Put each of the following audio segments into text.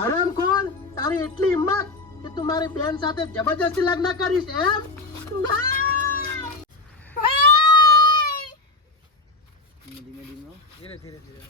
હરામખોર, તારી એટલી હિંમત કે તું મારી બેન સાથે જબરજસ્તી લગ્ન કરીશ એમ? ધીરે ધીરે ધીરે.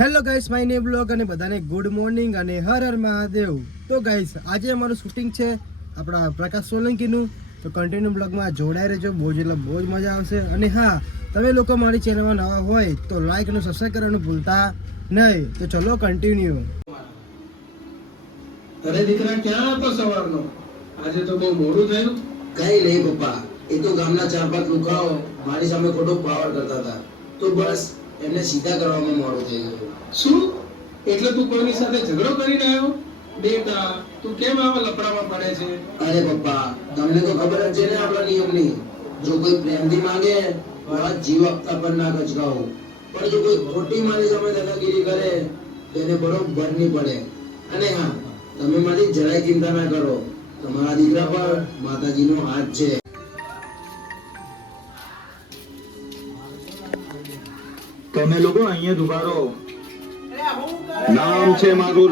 Hello guys, my name blog અને બધાને ગુડ મોર્નિંગ અને હર હર મહાદેવ. તો ગાઈસ, આજે અમારું શૂટિંગ છે આપણા પ્રકાશ સોલંકીનું. તો કન્ટિન્યુ બ્લોગમાં જોડાઈ રહેજો, બહુ જ મજા આવશે. અને હા, તમે લોકો મારી ચેનલમાં નવા હોય તો લાઈક અને સબસ્ક્રાઈબ કરવાનું ભૂલતા નહીં. તો ચલો કન્ટિન્યુ. અરે દીકરા, ક્યાં હતો સવારનો? આજે તો બહુ મોડું થયું. કઈ નહીં પપ્પા, એ તો ગામના 4-5 લુખાઓ મારી સામે ખોટો પાવર કરતા હતા, તો બસ એમને સીધા કરવામાં મોડું થઈ ગયું. શું? એટલે તું કોઈની સાથે ઝઘડો કરીને આવ્યો? બેટા, તું કેમ આવા લફડામાં પડે છે? અરે પપ્પા, તમને તો ખબર જ છે ને આપણા નિયમની. જો કોઈ પ્રેમથી માંગે તો આ જીવ આપતા પણ ના કચકાવો, પણ જો કોઈ ખોટી મારી સામે દાદાગીરી કરે તો એને બરોબર નહીં પડે. અને હા, તમે મારી જરાય ચિંતા ના કરો, તમારા દીકરા પર માતાજીનો હાથ છે. તમે લોકો અહીંયા ઉભા રહો. નામ છે મારું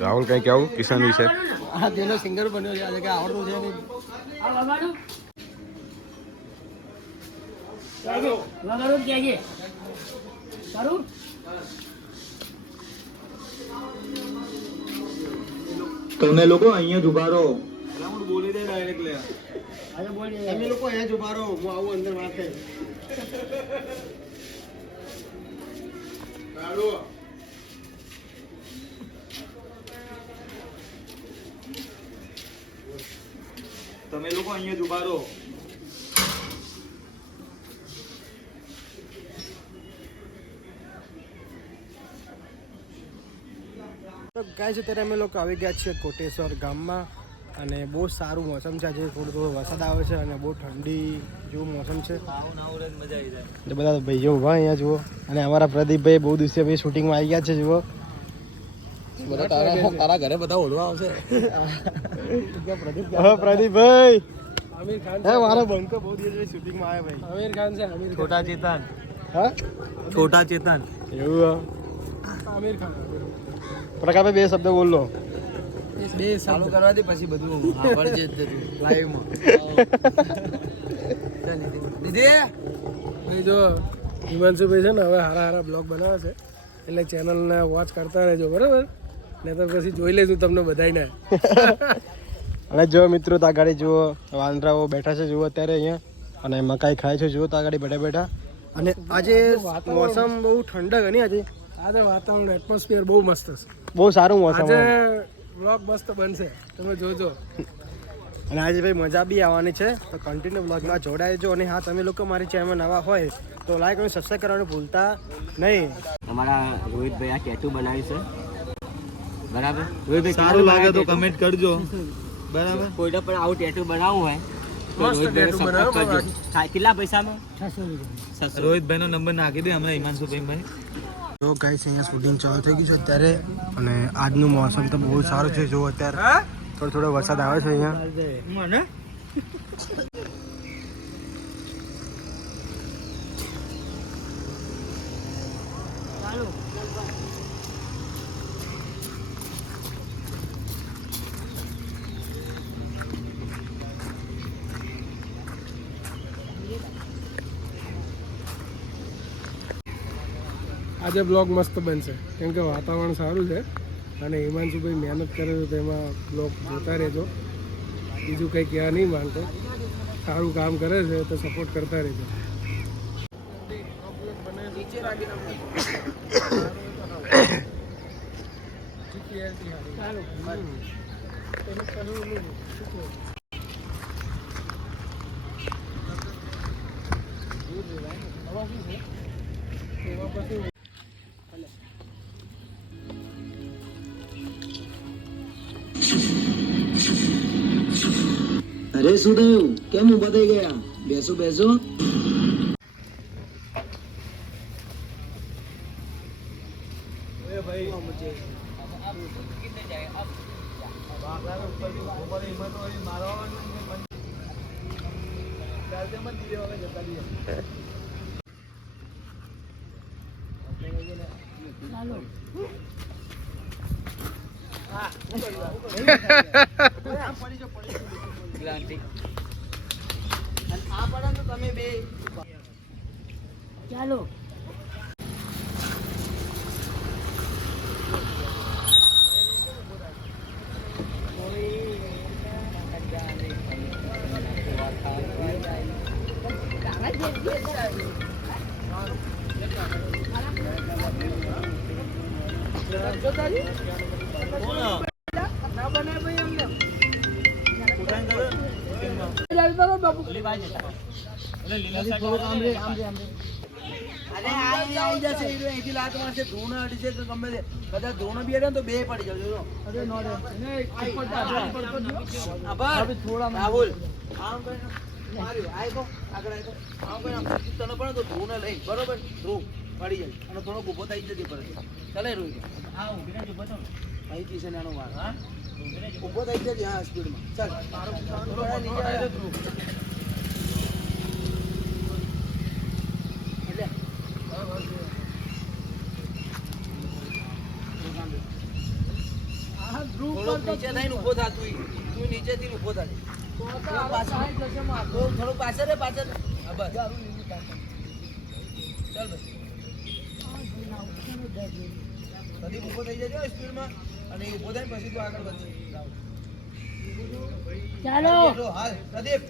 રાહુલ. કઈ કેવું કિશન વિશે? હા, તેનો સિંગર બન્યો છે આજે, કે આવડતું છે નહીં. તમે લોકો અહીંયા ઉભા રહો. બોલી દે ડાયરેક્ટ લે. તમે લોકો અહીંયા જ ઉભા રહો, હું આવું અંદર વાત કરી. તમે લોકો અહીંયા જ ઉભા રહો. તો ગાઈસ, અત્યારે અમે લોકો આવી ગયા છીએ કોટેશ્વર ગામમાં. અને બહુ સારું મોસમ છે આજે, થોડો થોડો વરસાદ આવે છે અને બહુ ઠંડી જેવું મોસમ છે. તો બધા ભાઈઓ ઉભા અહીંયા જુઓ. અને અમારા પ્રદીપભાઈ બહુ દિવસે ભાઈ શૂટિંગમાં આવી ગયા છે જુઓ. તારા ઘરે બધા ઓળવા આવશે. પ્રદીપભાઈ, આમિર ખાન હે મારો બંકો બહુ દિવસ શૂટિંગમાં આવ્યા ભાઈ. આમિર ખાન છે, આમિર છોટા ચેતન. હા, છોટા ચેતન. એવું આમિર ખાન. પ્રકાશભાઈ બે શબ્દ બોલો. બે ચાલુ કરવા દે, પછી બધું આવડજે જ લાઈવમાં. દીદી જો હિમાંશુભાઈ છે ને, હવે હારા બ્લોગ બનાવે છે, એટલે ચેનલને વોચ કરતા રહેજો, બરાબર ને? તો પછી જોઈ લેજો તમને બધાને. અને જો મિત્રો, તા ગાડી જુઓ, વાંદરાઓ બેઠા છે જુઓ અત્યારે અહીંયા, અને મકાઈ ખાય છે જુઓ તા ગાડી બેઠા બેઠા. અને આજે મોસમ બહુ ઠંડક હતી આજે વાતાવરણ એટમોસ્ફિયર બહુ મસ્ત છે, બહુ સારું મોસમ. આજે વ્લોગ મસ્ત બનશે, તમે જોજો. અને આજે ભાઈ મજા બી આવવાની છે, તો કન્ટિન્યુ વ્લોગમાં જોડાઈ જો. અને હા, તમે લોકો મારી ચેનલમાં નવા હોય તો લાઈક અને સબસ્ક્રાઈબ કરવાનું ભૂલતા નહીં. અમારા રોહિતભાઈ આ ટેટુ બનાવ્યું છે, બરાબર? રોહિતભાઈ સારું લાગે તો કમેન્ટ કરજો, બરાબર? કોઈને પણ આવું ટેટુ બનાવવું હોય તો રોહિતભાઈને સંપર્ક કરજો. કેટલા પૈસામાં? 600. રોહિતભાઈ નો નંબર નાખી દે હમણાં હિમાંશુભાઈ. જો ગાઈસ, અહીંયા શૂટિંગ ચાલુ થઈ ગયું છે અત્યારે. અને આજનું મોસમ તો બહુ સારું છે. જો અત્યારે થોડો થોડો વરસાદ આવે છે અહીંયા. આજે બ્લોગ મસ્ત બનશે, કેમ કે વાતાવરણ સારું છે અને હિમાંશુભાઈ મહેનત કરે છે, તેમાં બ્લોગ જોતા રહેજો. બીજું કંઈ કહેવા નહીં માંગતો, સારું કામ કરે છે તો સપોર્ટ કરતા રહેજો. અરે શું થયું? કેમ ઊભા થઈ ગયા? બેસો બેસો. ચાલો ઉભો થઈ જજે. હા, સ્પીડમાં ચાલ. નીચે આવે તો નીચે થઈને ઉભો થા. તું નીચેથી ઉભો થા. થોડું પાછળ રે, પાછળ. હા, બસ. ચાલ બસ. પ્રદીપ ઉભો થઈ જજો સ્પીડમાં, અને ઉભો થાય પછી તું આગળ વધજે. ચાલો હાલ પ્રદીપ.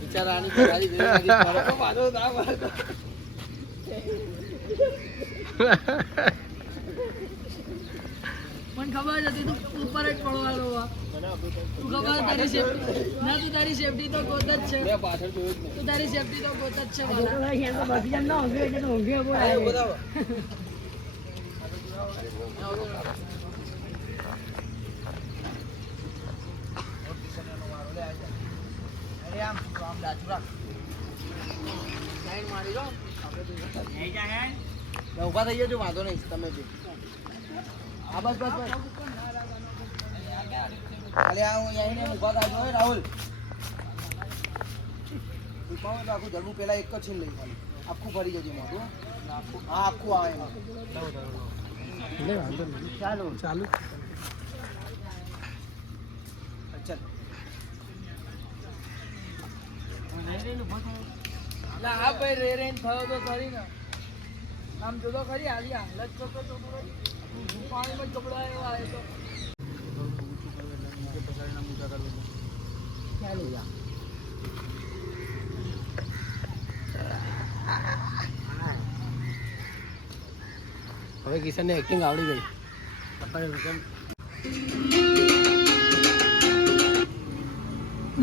બિચારા આની પરારી જોઈ લાગી. ફરકો પાછો ના ફરકો. મને ખબર જ હતી તું ઉપર જ પડવાનો તું ખબર તારી સેફટી ના તું તારી સેફટી તો ગોત જ છે તું તારી સેફટી તો ગોત જ છે ઉભા થઈ જજો, વાંધો નહીં. તમે બી હા, બસ બસ બસ. ખાલી આવીને ઉભા થાજો. રાહુલ ઉપાડો તો આખું ધરનું પેલા એક જ છીન લઈ, ખાલી આખું ફરી જજો મોટું. હા, આખું આવે એમાં. ચાલો ચાલુ ચાલ. હા ભાઈ રે રેન થયો તો ખરી ને આમ જોતો ખરી હાલી હાલત કરતો તો પાણીમાં ગબડાયો આવે તો ચાલો જા હવે કિશનને એક્ટિંગ આવડી ગઈ.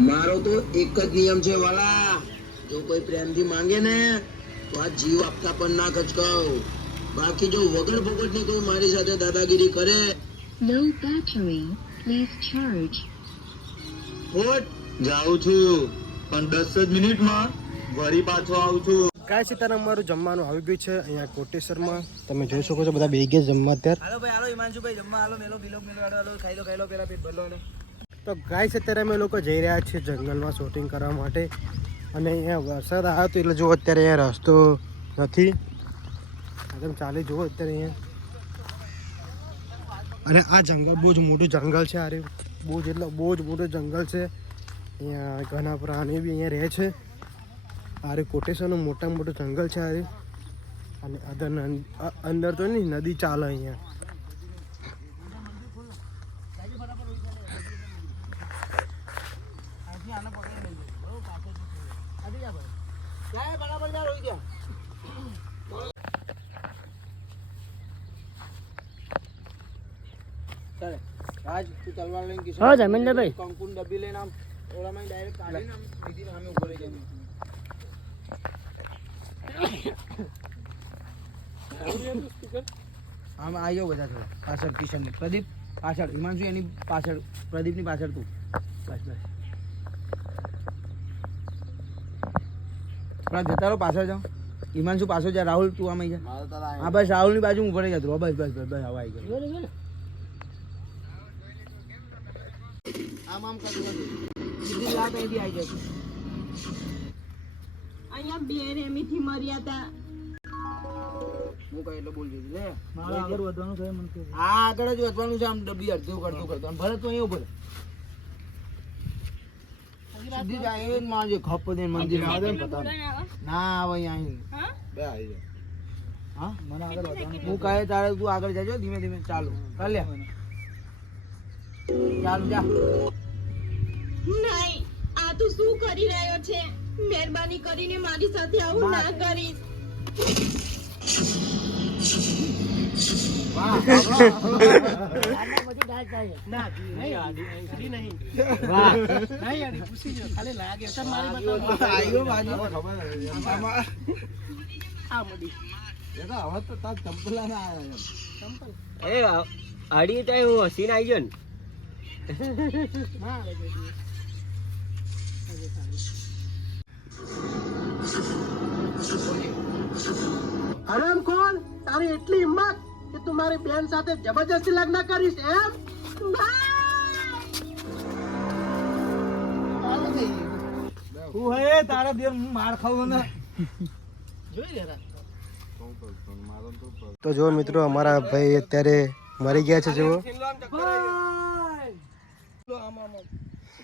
મારો તો એક જ નિયમ છે વાલા, જો કોઈ પ્રેમથી માંગે ને તો આ જીવ આપતા પણ ના કચકાવ. બાકી જો વગર ફોગટ ની કોઈ મારી સાથે દાદાગીરી કરે, Low battery. Please charge. Hot જાઉં છું પણ 10 જ મિનિટમાં વળી પાછો આવું છું. કાંઈ છે ત્યારે અમારું જમવાનું આવી ગયું છે અહીંયા કોટેશ્વરમાં. તમે જોઈ શકો છો બધા બે ગયા જમવા અત્યારે. હાલો ભાઈ, હાલો હિમાંશુભાઈ જમવા હાલો. મેલો બિલો મેલો હાલો, ખાઈ લો પેલા પેટ ભરલો. તો ગાય છે અત્યારે અમે લોકો જઈ રહ્યા છીએ જંગલમાં શૂટિંગ કરવા માટે. અને અહીંયા વરસાદ આવ્યો હતો એટલે જો અત્યારે અહીંયા રસ્તો નથી. તમે ચાલી જુઓ અત્યારે અહીંયા. અને આ જંગલ બહુ જ મોટું જંગલ છે. અરે બહુ જ મોટું જંગલ છે. અહીંયા ઘણા પ્રાણીઓ બી અહીંયા રહે છે. અરે કોટેશ્વરનું મોટું જંગલ છે. અરે અને અંદર તો નહીં, નદી ચાલે અહીંયા. રાજ તું તલવાર લઈને કિશન હા ધર્મેન્દ્રભાઈ કંકુન ડબ્બી લઈને આમ ઓલામાં ડાયરેક્ટ કાઢીને આમ સીધી સામે ઉભો રહી જાય. આમ આવી જાઓ બધા થોડા પાછળ. કિશન પ્રદીપ પાછળ, હિમાંશુ એની પાછળ, પ્રદીપની પાછળ તું. બસ બસ થોડા જતા રહો, પાછળ જાઓ. હિમાંશુ પાછો જા. રાહુલ તું આમ આવી જા. હા બસ રાહુલ ની બાજુ હું ભરાઈ જતો. બસ બસ બસ બસ હવા આવી ગયો. આમ આમ કરતું સીધી લાગ અહીંથી આવી જશે. અહીંયા બે રેમીથી મર્યા હતા. હું કઈ એટલે બોલી દીધી લે. મારે આગળ વધવાનું છે મને કે. હા આગળ જ વધવાનું છે. આમ ડબ્બી અડધું કરતું અને ભરત તો અહીંયા ઉભો સીધી જાય એ મારજો ખપ દે મંદિર આવે ને પતા ના આવે અહીંયા બે આવી જાય. હા મને આગળ વધવાનું. હું કહે તારે તું આગળ જજો ધીમે ધીમે ચાલુ કર લે. ચાલુ જા. નહીં આ તું શું કરી રહ્યો છે? મહેરબાની કરીને મારી સાથે આવું ના કરીશ. વાહ આડી તો હું હસીને આવી ગયો ને. હરામખોર, તારી એટલી હિંમત કે તું મારી બેન સાથે જબરજસ્તી લગ્ન કરીશ એમ? તું હે તારા દેર માર ખાવું ને. તો જો મિત્રો અમારા ભાઈ અત્યારે મરી ગયા છે. જુઓ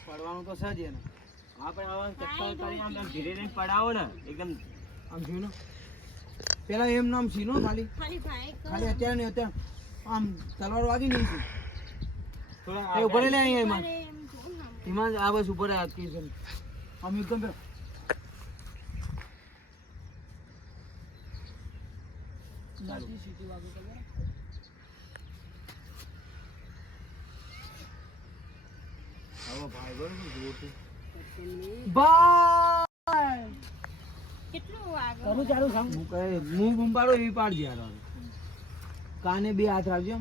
પડવાનું તો સજ એને. હા પણ આવા ચક્કર કરી આમ ધીરે ધીરે પડાવો ને એકદમ આમ જોયું ને પેલા એમ નામ સીનો ખાલી ખાલી અત્યારે ને અત્યારે આમ તલવાર વાગી નહીં છે. થોડા ઉપર લે અહીંયા હિમાંશ આ બસ ઉપર હાથ કી છે આમ એકદમ કાને બે હાથ રાખજો.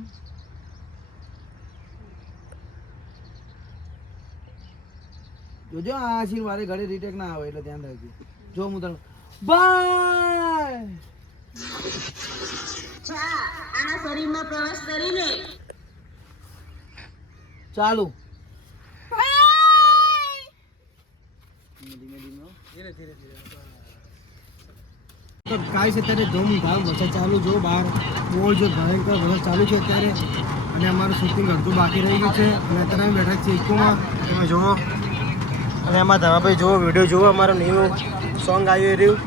જોજો આ આશીર્વાદ ઘરે રીટેક ના આવે એટલે ધ્યાન રાખજો. જો હું તને બાય આના શરીરમાં પ્રવેશ કરીને ચાલુ. તો કાંઈ છે અત્યારે ધૂમધામ વરસાદ ચાલુ. જો બહાર બહુ જ ભયંકર વરસાદ ચાલુ છે અત્યારે અને અમારું શૂટિંગ અડધું બાકી રહી ગયું છે અને અત્યારે અમે બેઠા છીએ ઇકોમાં. તમે જુઓ અને એમાં ધમાભાઈ જુઓ વિડીયો જુઓ અમારું ન્યૂ સોંગ આવી રહ્યું